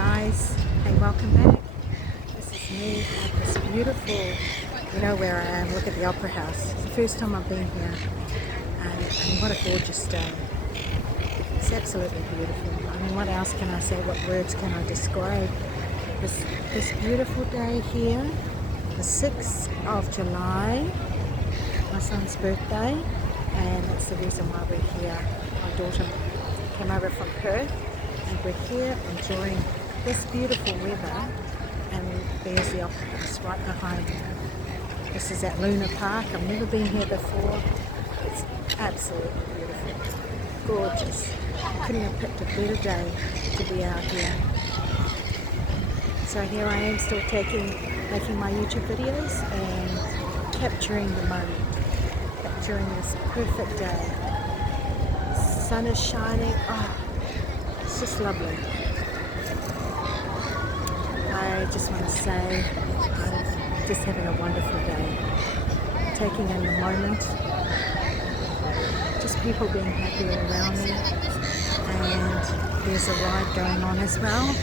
guys, hey, welcome back. This is me at this beautiful, you know where I am, look at the Opera House. It's the first time I've been here, and what a gorgeous day. It's absolutely beautiful. I mean, what else can I say? What words can I describe this beautiful day here, the 6th of July, my son's birthday, and that's the reason why we're here. My daughter came over from Perth, and we're here enjoying this beautiful weather, and there's the Opera House right behind me. This is at Luna Park. I've never been here before. It's absolutely beautiful, gorgeous. Couldn't have picked a better day to be out here. So here I am still making my YouTube videos and capturing the moment, capturing this perfect day. Sun is shining. Oh, it's just lovely. I just want to say I'm just having a wonderful day, taking in the moment, just people being happy around me, and there's a ride going on as well.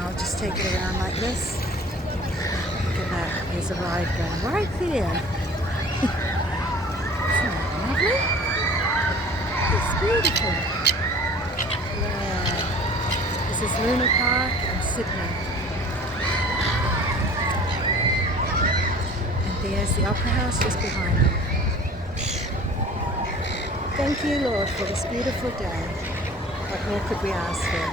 I'll just take it around like this. Look at that, there's a ride going right there. Isn't that lovely? It's beautiful. Yeah. This is Luna Park in Sydney. And there's the Opera House just behind me. Thank you, Lord, for this beautiful day. What more could we ask for?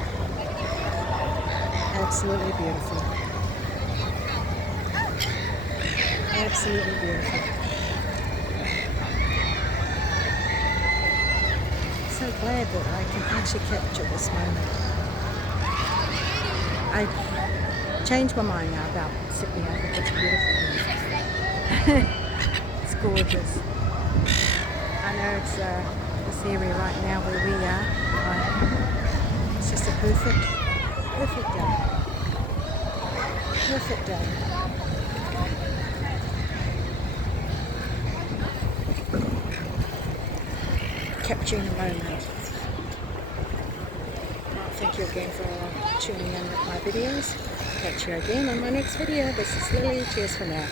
Absolutely beautiful. Absolutely beautiful. So glad that I can actually capture this moment. I changed my mind now about Sydney. I think it's beautiful. It's gorgeous. I know it's this area right now where we are. It's just a perfect day. Perfect day. Capturing the moment. Well, thank you again for tuning in with my videos. Catch you again on my next video. This is Lily. Cheers for now.